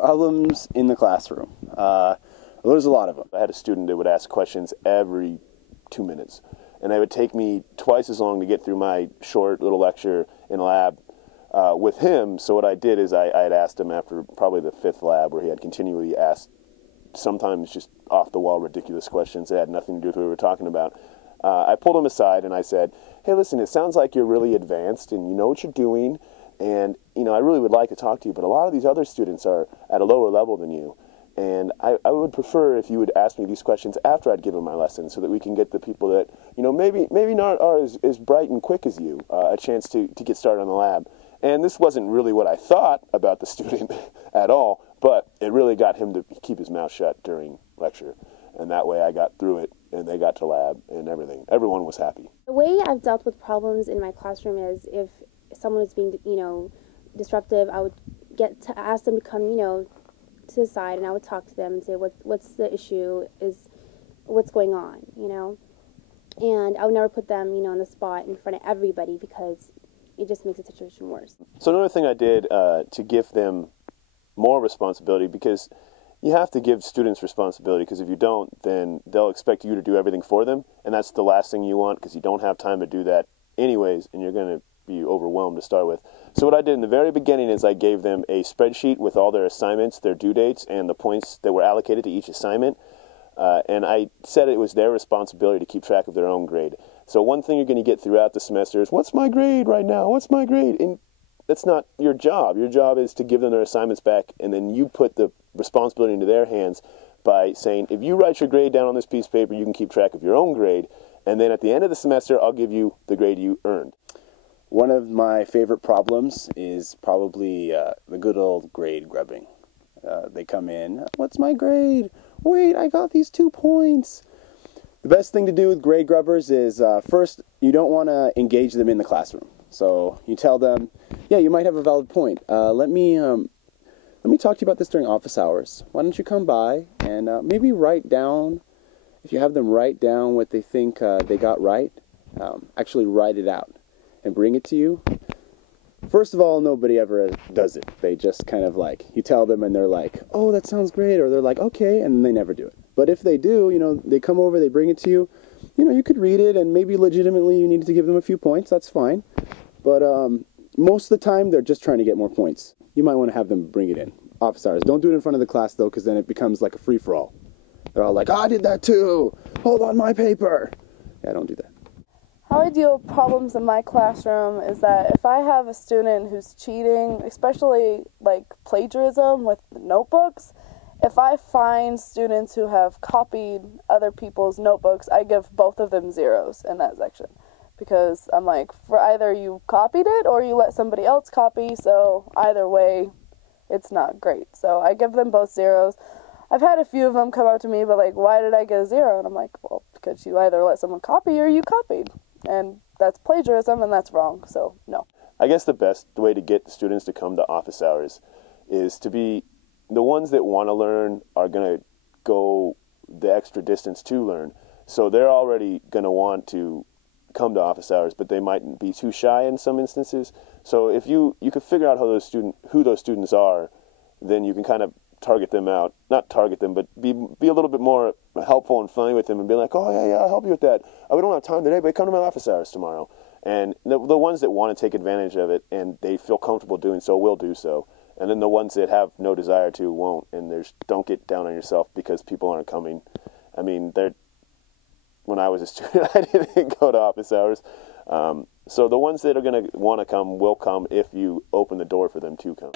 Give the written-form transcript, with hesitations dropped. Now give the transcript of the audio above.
Problems in the classroom. There's a lot of them. I had a student that would ask questions every 2 minutes, and it would take me twice as long to get through my short little lecture in lab with him. So what I did is I had asked him after probably the 5th lab, where he had continually asked sometimes just off-the-wall ridiculous questions that had nothing to do with what we were talking about. I pulled him aside and I said, hey, listen, it sounds like you're really advanced and you know what you're doing, and I really would like to talk to you, but a lot of these other students are at a lower level than you, and I would prefer if you would ask me these questions after I'd given my lesson, so that we can get the people that maybe not are as bright and quick as you a chance to get started on the lab. And this wasn't really what I thought about the student at all, but it really got him to keep his mouth shut during lecture, and that way I got through it and they got to lab and everything. Everyone was happy. The way I've dealt with problems in my classroom is if someone is being, disruptive, I would get to ask them to come, to the side, and I would talk to them and say, what's the issue, what's going on, and I would never put them, on the spot in front of everybody, because it just makes the situation worse. So another thing I did to give them more responsibility, because you have to give students responsibility, because if you don't, then they'll expect you to do everything for them, and that's the last thing you want, because you don't have time to do that anyways, and you're going to be overwhelmed to start with. So what I did in the very beginning is I gave them a spreadsheet with all their assignments, their due dates, and the points that were allocated to each assignment, and I said it was their responsibility to keep track of their own grade. So one thing you're going to get throughout the semester is, what's my grade right now? What's my grade? And that's not your job. Your job is to give them their assignments back, and then you put the responsibility into their hands by saying, if you write your grade down on this piece of paper, you can keep track of your own grade, and then at the end of the semester, I'll give you the grade you earned. One of my favorite problems is probably the good old grade grubbing. They come in, what's my grade? Wait, I got these 2 points. The best thing to do with grade grubbers is, first, you don't want to engage them in the classroom. So you tell them, yeah, you might have a valid point. Let me talk to you about this during office hours. Why don't you come by and maybe write down, if you have them write down what they think they got right, actually write it out and bring it to you. First of all, nobody ever does it. They just kind of you tell them and they're like, oh, that sounds great, or they're like, okay, and they never do it. But if they do, they come over, they bring it to you, you could read it, and maybe legitimately you needed to give them a few points, that's fine. But most of the time, they're just trying to get more points. You might want to have them bring it in. Office hours. Don't do it in front of the class, though, because then it becomes like a free-for-all. They're all like, I did that too! Hold on my paper! Yeah, don't do that. How I deal with problems in my classroom is that if I have a student who's cheating, especially plagiarism with notebooks, if I find students who have copied other people's notebooks, I give both of them zeros in that section. Because I'm like, for either you copied it or you let somebody else copy, so either way, it's not great. So I give them both zeros. I've had a few of them come up to me, but why did I get a zero? And I'm like, well, because you either let someone copy or you copied. And that's plagiarism, and that's wrong, so no. I guess the best way to get students to come to office hours is to be, the ones that want to learn are going to go the extra distance to learn. So they're already going to want to come to office hours, but they might be too shy in some instances. So if you could figure out who those students are, then you can kind of target them out. Not target them, but be a little bit more helpful and funny with them and be like, oh, yeah, I'll help you with that. Oh, we don't have time today, but come to my office hours tomorrow. And the ones that want to take advantage of it and they feel comfortable doing so will do so. And then the ones that have no desire to won't. And don't get down on yourself because people aren't coming. I mean, when I was a student, I didn't go to office hours. So the ones that are going to want to come will come if you open the door for them to come.